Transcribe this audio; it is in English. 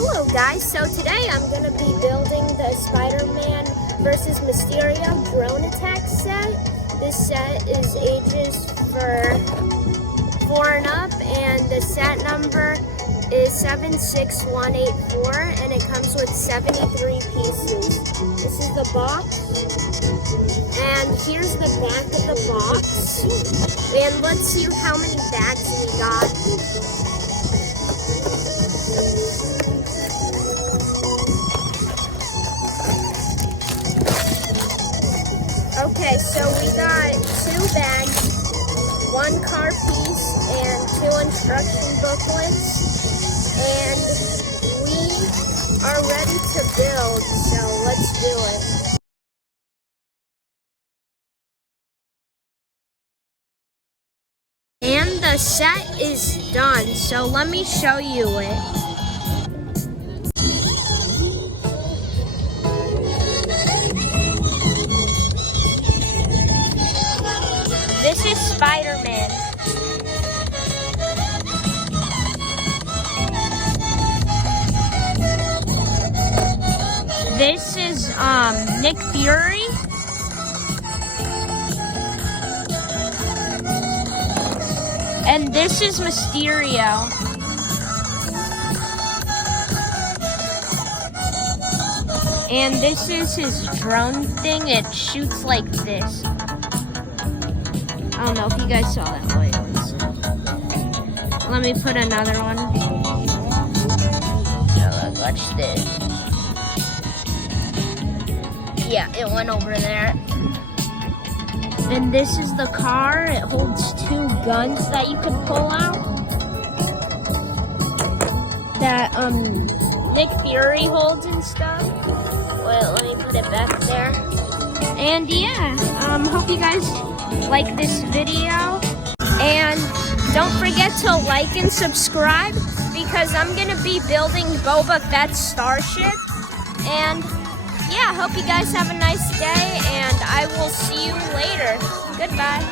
Hello guys, so today I'm going to be building the Spider-Man versus Mysterio drone attack set. This set is ages for 4 and up, and the set number is 76184, and it comes with 73 pieces. This is the box, and here's the back of the box, and let's see how many bags we got. Okay, so we got 2 bags, 1 car piece, and 2 instruction booklets, and we are ready to build, so let's do it. And the set is done, so let me show you it. This is Spider-Man. This is Nick Fury. And this is Mysterio. And this is his drone thing. It shoots like this. I don't know if you guys saw that. Wait, let me put another one. So watch this. Yeah, it went over there. And this is the car. It holds 2 guns that you could pull out. That Nick Fury holds and stuff. Wait, let me put it back there. And yeah, hope you guys like this video, and don't forget to like and subscribe, because I'm gonna be building Boba Fett's starship. And yeah, hope you guys have a nice day, and I will see you later. Goodbye.